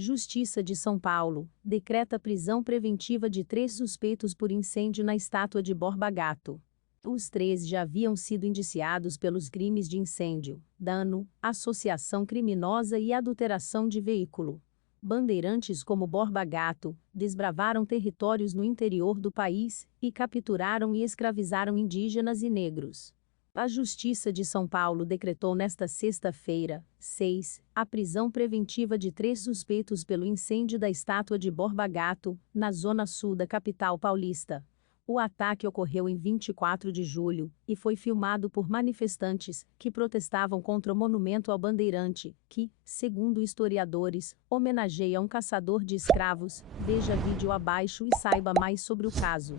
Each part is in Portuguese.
Justiça de São Paulo decreta prisão preventiva de 3 suspeitos por incêndio na estátua de Borba Gato. Os 3 já haviam sido indiciados pelos crimes de incêndio, dano, associação criminosa e adulteração de veículo. Bandeirantes como Borba Gato desbravaram territórios no interior do país e capturaram e escravizaram indígenas e negros. A Justiça de São Paulo decretou nesta sexta-feira, 6, a prisão preventiva de 3 suspeitos pelo incêndio da estátua de Borba Gato, na zona sul da capital paulista. O ataque ocorreu em 24 de julho e foi filmado por manifestantes que protestavam contra o monumento ao bandeirante, que, segundo historiadores, homenageia um caçador de escravos. Veja vídeo abaixo e saiba mais sobre o caso.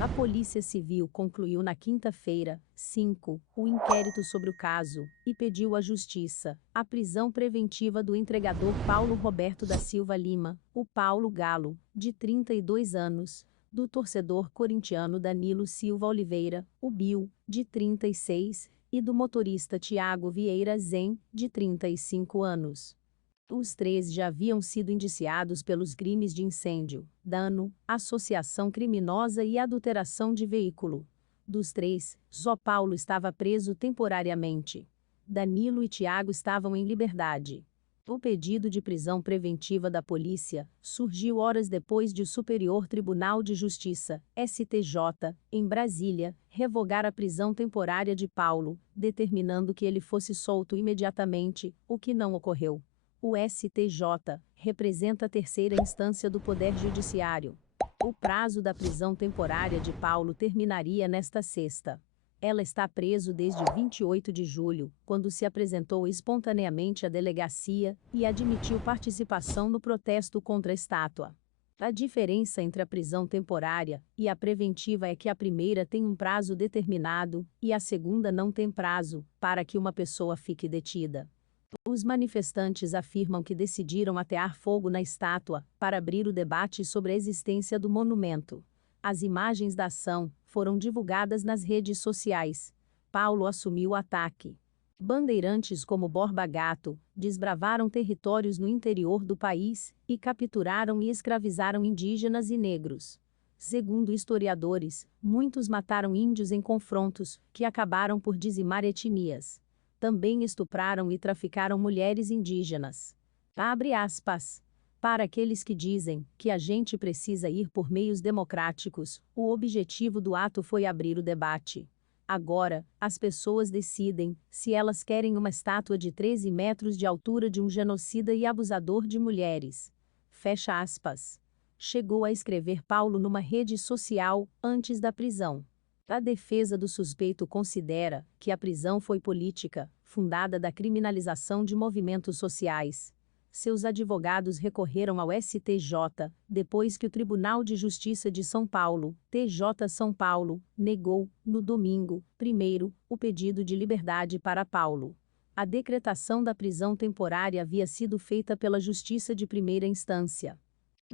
A Polícia Civil concluiu na quinta-feira, 5, o inquérito sobre o caso e pediu à Justiça a prisão preventiva do entregador Paulo Roberto da Silva Lima, o Paulo Galo, de 32 anos, do torcedor corintiano Danilo Silva Oliveira, o Bill, de 36, e do motorista Tiago Vieira Zen, de 35 anos. Os 3 já haviam sido indiciados pelos crimes de incêndio, dano, associação criminosa e adulteração de veículo. Dos 3, só Paulo estava preso temporariamente. Danilo e Tiago estavam em liberdade. O pedido de prisão preventiva da polícia surgiu horas depois de o Superior Tribunal de Justiça, STJ, em Brasília, revogar a prisão temporária de Paulo, determinando que ele fosse solto imediatamente, o que não ocorreu. O STJ representa a terceira instância do Poder Judiciário. O prazo da prisão temporária de Paulo terminaria nesta sexta. Ela está preso desde 28 de julho, quando se apresentou espontaneamente à delegacia e admitiu participação no protesto contra a estátua. A diferença entre a prisão temporária e a preventiva é que a primeira tem um prazo determinado e a segunda não tem prazo para que uma pessoa fique detida. Os manifestantes afirmam que decidiram atear fogo na estátua para abrir o debate sobre a existência do monumento. As imagens da ação foram divulgadas nas redes sociais. Paulo assumiu o ataque. Bandeirantes como Borba Gato desbravaram territórios no interior do país e capturaram e escravizaram indígenas e negros. Segundo historiadores, muitos mataram índios em confrontos que acabaram por dizimar etnias. Também estupraram e traficaram mulheres indígenas. Abre aspas. Para aqueles que dizem que a gente precisa ir por meios democráticos, o objetivo do ato foi abrir o debate. Agora, as pessoas decidem se elas querem uma estátua de 13 metros de altura de um genocida e abusador de mulheres. Fecha aspas. Chegou a escrever Paulo numa rede social antes da prisão. A defesa do suspeito considera que a prisão foi política, fundada da criminalização de movimentos sociais. Seus advogados recorreram ao STJ, depois que o Tribunal de Justiça de São Paulo, TJ São Paulo, negou, no domingo, 1º, o pedido de liberdade para Paulo. A decretação da prisão temporária havia sido feita pela Justiça de primeira instância.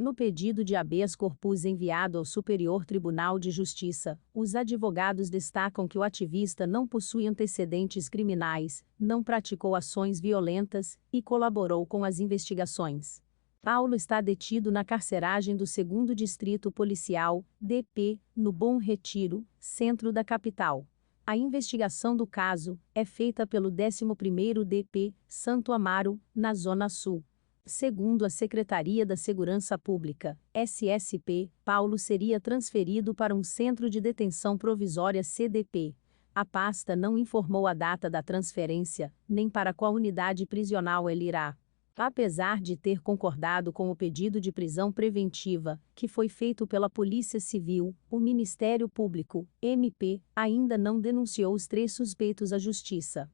No pedido de habeas corpus enviado ao Superior Tribunal de Justiça, os advogados destacam que o ativista não possui antecedentes criminais, não praticou ações violentas e colaborou com as investigações. Paulo está detido na carceragem do 2º Distrito Policial, DP, no Bom Retiro, centro da capital. A investigação do caso é feita pelo 11º DP, Santo Amaro, na Zona Sul. Segundo a Secretaria da Segurança Pública, SSP, Paulo seria transferido para um Centro de Detenção Provisória CDP. A pasta não informou a data da transferência, nem para qual unidade prisional ele irá. Apesar de ter concordado com o pedido de prisão preventiva, que foi feito pela Polícia Civil, o Ministério Público, MP, ainda não denunciou os 3 suspeitos à Justiça.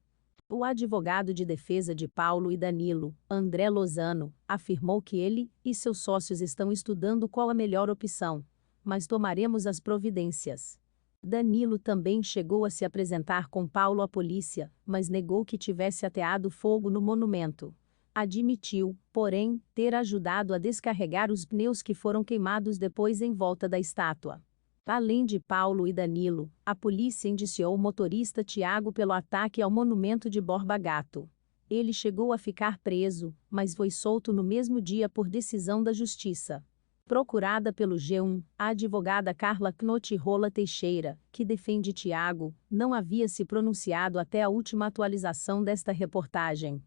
O advogado de defesa de Paulo e Danilo, André Lozano, afirmou que ele e seus sócios estão estudando qual a melhor opção, mas tomaremos as providências. Danilo também chegou a se apresentar com Paulo à polícia, mas negou que tivesse ateado fogo no monumento. Admitiu, porém, ter ajudado a descarregar os pneus que foram queimados depois em volta da estátua. Além de Paulo e Danilo, a polícia indiciou o motorista Tiago pelo ataque ao monumento de Borba Gato. Ele chegou a ficar preso, mas foi solto no mesmo dia por decisão da Justiça. Procurada pelo G1, a advogada Carla Knott Rola Teixeira, que defende Tiago, não havia se pronunciado até a última atualização desta reportagem.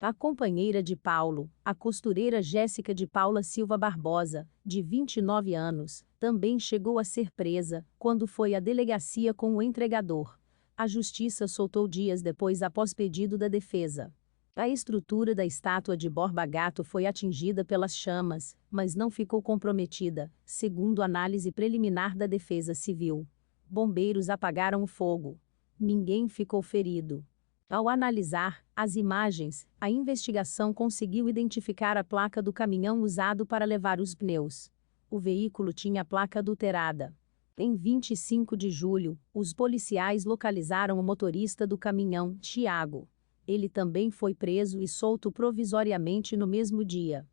A companheira de Paulo, a costureira Jéssica de Paula Silva Barbosa, de 29 anos, também chegou a ser presa, quando foi à delegacia com o entregador. A Justiça soltou dias depois após pedido da defesa. A estrutura da estátua de Borba Gato foi atingida pelas chamas, mas não ficou comprometida, segundo análise preliminar da Defesa Civil. Bombeiros apagaram o fogo. Ninguém ficou ferido. Ao analisar as imagens, a investigação conseguiu identificar a placa do caminhão usado para levar os pneus. O veículo tinha placa adulterada. Em 25 de julho, os policiais localizaram o motorista do caminhão, Tiago. Ele também foi preso e solto provisoriamente no mesmo dia.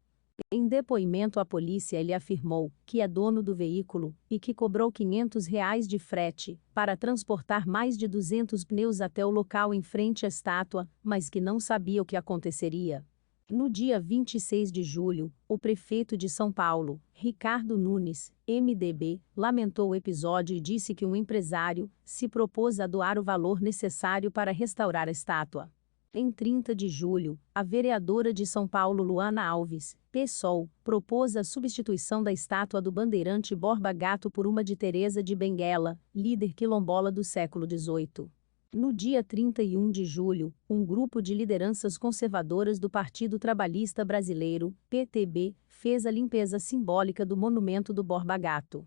Em depoimento à polícia, ele afirmou que é dono do veículo e que cobrou R$ 500 de frete para transportar mais de 200 pneus até o local em frente à estátua, mas que não sabia o que aconteceria. No dia 26 de julho, o prefeito de São Paulo, Ricardo Nunes, MDB, lamentou o episódio e disse que um empresário se propôs a doar o valor necessário para restaurar a estátua. Em 30 de julho, a vereadora de São Paulo Luana Alves, PSOL, propôs a substituição da estátua do bandeirante Borba Gato por uma de Teresa de Benguela, líder quilombola do século XVIII. No dia 31 de julho, um grupo de lideranças conservadoras do Partido Trabalhista Brasileiro, PTB, fez a limpeza simbólica do monumento do Borba Gato.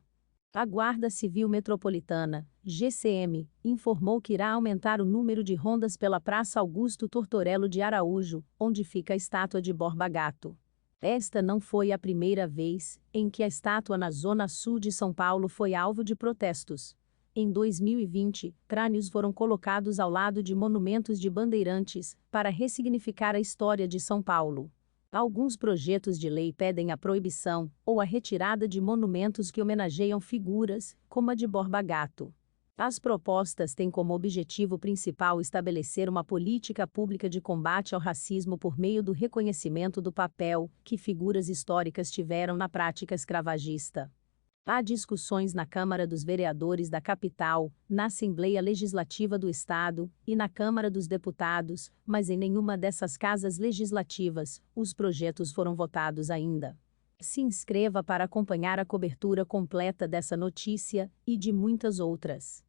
A Guarda Civil Metropolitana, GCM, informou que irá aumentar o número de rondas pela Praça Augusto Tortorello de Araújo, onde fica a estátua de Borba Gato. Esta não foi a primeira vez em que a estátua na zona sul de São Paulo foi alvo de protestos. Em 2020, crânios foram colocados ao lado de monumentos de bandeirantes, para ressignificar a história de São Paulo. Alguns projetos de lei pedem a proibição ou a retirada de monumentos que homenageiam figuras, como a de Borba Gato. As propostas têm como objetivo principal estabelecer uma política pública de combate ao racismo por meio do reconhecimento do papel que figuras históricas tiveram na prática escravagista. Há discussões na Câmara dos Vereadores da capital, na Assembleia Legislativa do Estado e na Câmara dos Deputados, mas em nenhuma dessas casas legislativas os projetos foram votados ainda. Se inscreva para acompanhar a cobertura completa dessa notícia e de muitas outras.